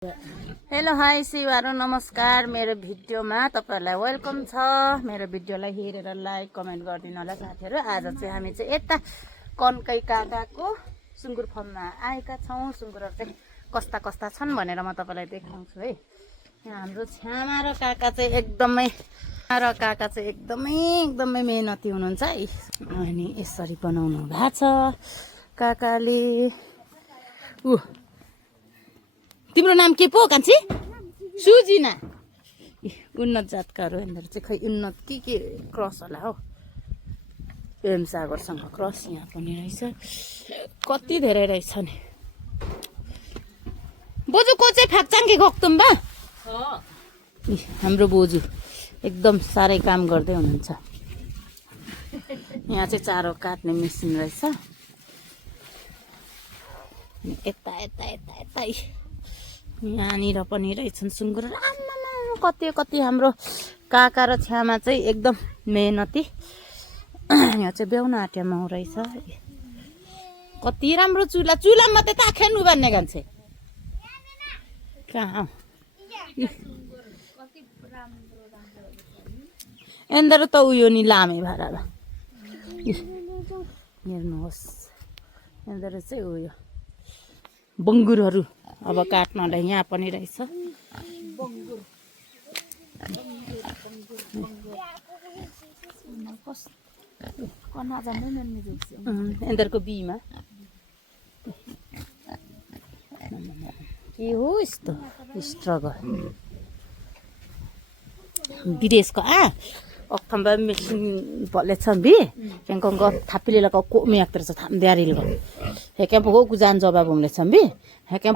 Hello hi शिवाहरू नमस्कार। मेरो भिडियोमा तपाईहरुलाई वेलकम छ। मेरो भिडियोलाई हेरेर लाइक कमेन्ट गरिदिनु होला साथीहरु। आज चाहिँ हामी चाहिँ यता कन्कै काकाको सुँगुर फर्ममा आएका छौं। सुँगुरहरु चाहिँ कस्ता कस्ता छन् भनेर म तपाईलाई देखाउँछु है। यहाँ हाम्रो छ्यामा र काका चाहिँ एकदमै मेहनती हुनुहुन्छ है। अनि यसरी बनाउनु भएको छ काकाले। तिम्रो नाम के पो कान्छी? सुजिना। उन्नत जातकाहरू यिनीहरू चाहिँ खै उन्नत के क्रस होला हौ। प्रेम सागरसँग क्रस यहाँ पनि रहेछ। कति धेरै रहेछ नि। बोजू को चाहिँ फाक्चाङ्गे गक्तुम्बा? हाम्रो बोजू एकदम साह्रै काम गर्दै हुनुहुन्छ। यहाँ चाहिँ चारो काट्ने मेसिन रहेछ। यता यहाँनिर पनि रहेछन् सुँगुर। कति हाम्रो काका र छ्यामा चाहिँ एकदम मेहनती। यहाँ चाहिँ ब्याउन आँट्या माउ रहेछ। कति राम्रो चुला मात्रै त आखेन उबान्ने गान्छे कहाँ यिनीहरू त उयो नि लामे भाडा हेर्नुहोस्। यिनीहरू चाहिँ उयो बङ्गुरहरू अब काट्नलाई यहाँ पनि रहेछ। यिनीहरूको बिमा के हो यस्तो स्ट्रगल विदेशको अक्टम्बर मेसिन भलेछ बी क्यांको थापिले लगा को में एक्टर छ थाम द्यारी लगा हे क्यां पो गुजान जवाब हमले छम्बी हे क्यां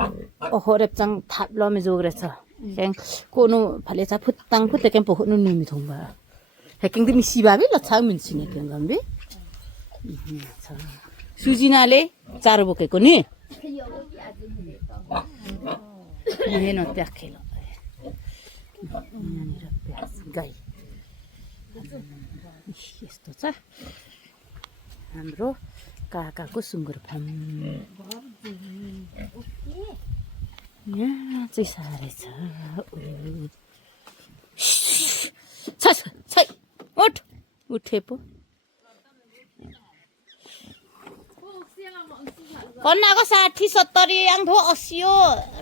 ओहोरेप चंग थाप ल में जोगरे छ क्यां कोनु फले छ फुत्ताङ फुत्ते क्यां पो नु निमि थुंबा हे क्यां दिमि सिबाबी ल छाउ मिन्सिने क्यां गम्बी सुजिनाले चारो बोकेको नि हेन त्याखेल यहाँनिर प्याज गाई यस्तो छ हाम्रो काकाको सुँगुर फार्म। यहाँ चाहिँ साह्रै छ उठे पो कन्नाको 60-70 आंधो 80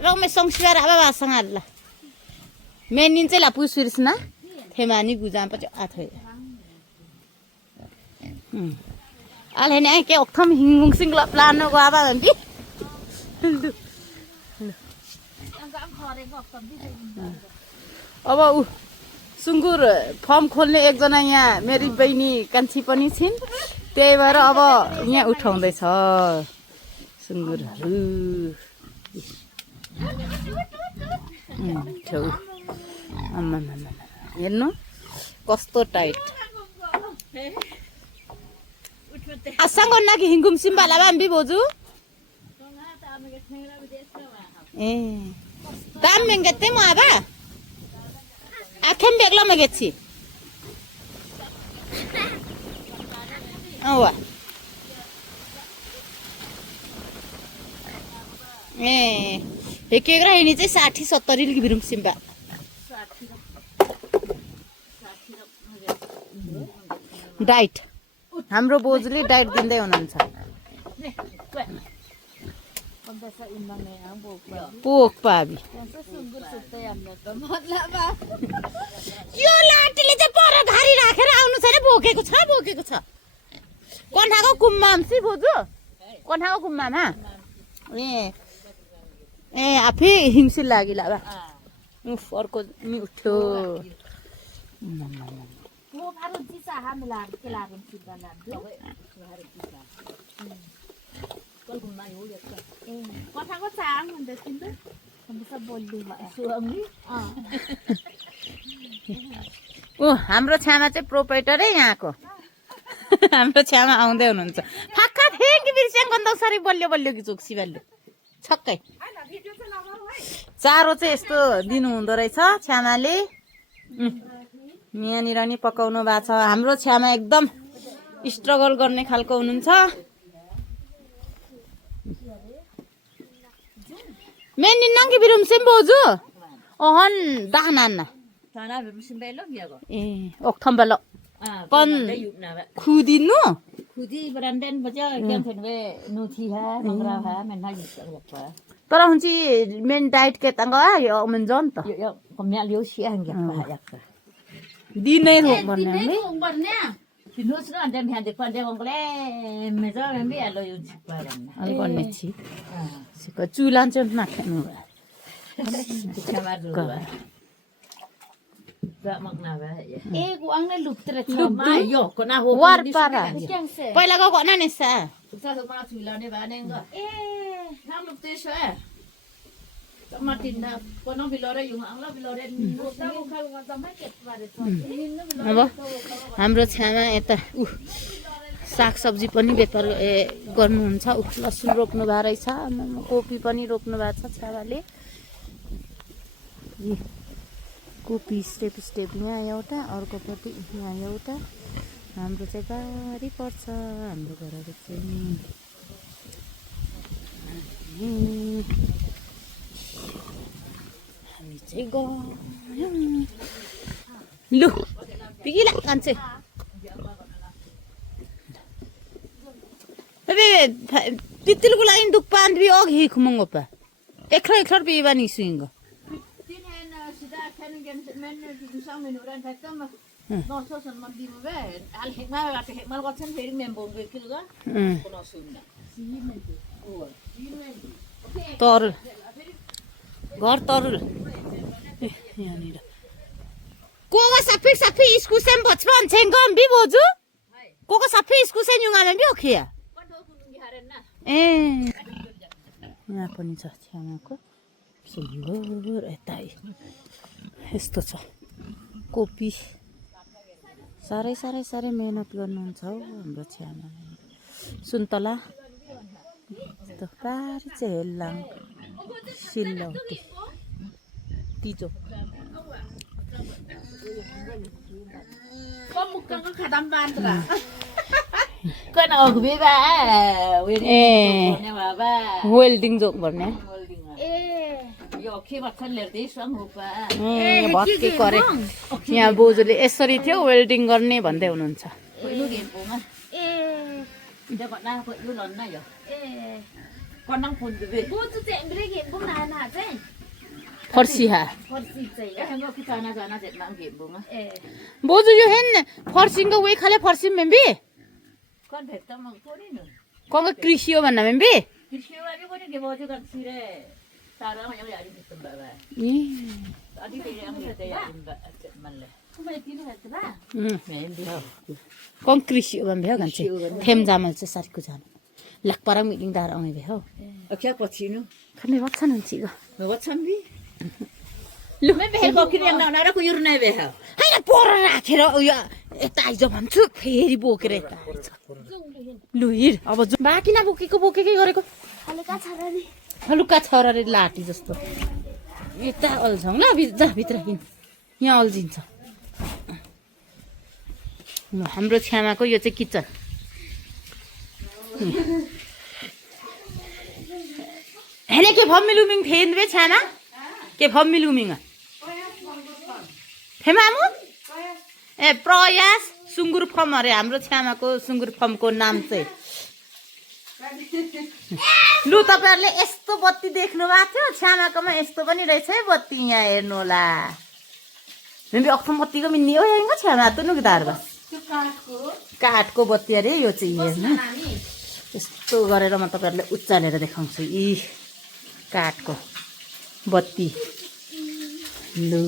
रमेश संस्कार आबा भाषण आल्ला मेनिन चाहिँ लापु सुर्सना थेमानी गुजाम पछि आथे आलेने के ओखम हिंगुङ सिंग प्लानो गो आबा भन्दी अब उ सुँगुर फर्म खोल्ने एकजना यहाँ मेरी बहिनी कान्छी पनि छिन्। त्यही भएर अब यहाँ उठाउँदै छ सुँगुरहरू। हेर्नु कस्तो टाइट आसँग नाकि हिंगुम सिम्बाला बाम्बी बोजू दाम मेंगते म आबा आखेम बेगला मगेछि औवा एकेग्रा हिनी चाहिँ 60-70 लिगि बिरुम सिम्बा डाइट हाम्रो बोजूले डाइट दिँदै हुनुहुन्छ। पोक पाबी यो लाटीले चाहिँ पर घारी राखेर आउनु छैन। बोकेको छ कन्ठाको कुम्मामसी बोजू कन्ठाको कुम्मामा ए आफै हिमसिल लागिला बा उफ अर्को नि उठ्यो। वो फारो दिसा हामीला के लागम सिद्धा लाग्यो कल घुम्मा हो यो कथाको चाङ भन्दै थिइन त हम सब बोल्दै सुअमनी ओ हाम्रो छ्यामा चाहिँ प्रोप्राइटरै यहाँको हाम्रो छ्यामा आउँदै हुनुहुन्छ। फाक्का थिए कि बिर्स्याङ गन्दौसरी बल्यो कि चोक्सी बल्यो छक्कै चारो चाहिँ यस्तो दिनु हुँदो रहेछ छ्यामाले। यहाँनिर नि पकाउनु भएको छ। हाम्रो छ्यामा एकदम स्ट्रगल गर्ने खालको हुनुहुन्छ। Men ninang ki birum sim boju. Ohon dahanan. Sana bir misin bello ya go. Ok thambalo. Con khudinu. Kudi beranden baca kian pun we nuti ha mangra ha men ha yuk apa. Tara hunci men diet ke tangga yo men jon to. Yuk yuk komnya liu si ang yak pa yak. Dine thok bon ne. Pinu sudah ada mihan depan dia orang kle meja membi alo yuk pa ban. Al kon ne chi. Siko chulan chen na khanu. Kamar dulu. Gak makna ba ya. Guang na lup tere Ma yo kona ho. War para. Kyang se. Paila ko na ne sa. Sa sa ma chula ne ba ne ga. Nam lup te sha. Sama tinda kono bilore yung angla bilore अब हाम्रो छ्यामा यता सागसब्जी पनि व्यापार गर्नुहुन्छ लसुन रोप्नु भएको रहेछ कोपी पनि रोप्नु भएको छ छ्यामाले कोपी स्टेप स्टेप यहाँ एउटा अर्कोपट्टि यहाँ एउटा हाम्रो चाहिँ गाडी पर्छ हाम्रो घरहरू चाहिँ हामी चाहिँ गयौँ लु पिगिला कान्छे पित्तिलको लागि दुख पान बि अघि खुमङ्गोपा एक्लो एक्लो पिबा नि सुइङ्गो तरुल घर तरुल यहाँनिर कोगा सफी सफी स्कुसेम बचपन छेङ्गम बि बोजु कोगा सफी स्कुसेम युङामे बि ओखिया ए यहाँ पनि छ छ्यामाको सिल्भर यता यस्तो छ कोपी साह्रै साह्रै साह्रै मेहनत गर्नुहुन्छ हौ हाम्रो छ्यामा सुन्तला यस्तो पारी चाहिँ हेल्लाङ सिलौटी तिजो Kan ogbe ba welding joke भन्ने yo ke mathan lerdi sang hopa भत्के करे यहाँ बोजूले यसरी थियो वेल्डिङ गर्ने भन्दै हुनुहुन्छ lu game bunga dia kok na kok lu lon na yo kon nang pun be Bozu चाहिँ ब्रेक हेर्नु नाना चाहिँ फर्सिहा फर्सी चाहिँ ya hang kita na jana jet nang game bunga बोजू यो हेन फर्सिङको वे खाले फर्सिम मेम्बी kon bhekta mang thori nu कङ्ग कृषि हो भन्ना मेम्बी kishiwa ni ko ni ge boju kan sire tara ma yang yari bitum ba ba adi te yang te yari ba man le कुमै तिनी हेर्छ बा men dia कङ्ग कृषि हो भन्ने भन्छ थेम जामल चाहिँ सारीको जानु लाकपारा मिटिङ दार आउने भए हौ akya ko chinu खाने बच्चन हुन्छ ego no chambi lu me be ko kiri yang na ra ko yurna be ha हैन पर राखेर उयो यता आइज भन्छु फेरि बोकेर यता आइज लु हिँड अब बाँकी नबोकेको बोकेकै गरेको हल्का छरा नि हलुका छराले लाटी जस्तो यता अल्झौँ ल जा भित्र हिँड यहाँ अल्झिन्छ ल हाम्रो छ्यामाको यो चाहिँ किचन हेले के फम्मी लुमिङ फेन बे छ्यामा के फम्मी लुमिङ फेमामु ए प्रयास सुँगुर फर्म अरे हाम्रो छ्यामाको सुँगुर फर्मको नाम चाहिँ लु तपाईँहरूले यस्तो बत्ती देख्नु भएको थियो छ्यामाकोमा यस्तो पनि रहेछ है बत्ती यहाँ हेर्नु होला मेबी अक्थम बत्तीको मिन्ने हो यहाँ छ्यामा त नुकदार बस काठको बत्ती अरे यो चाहिँ हेर्नु यस्तो गरेर म तपाईँहरूलाई उचालेर देखाउँछु यी काठको बत्ती लु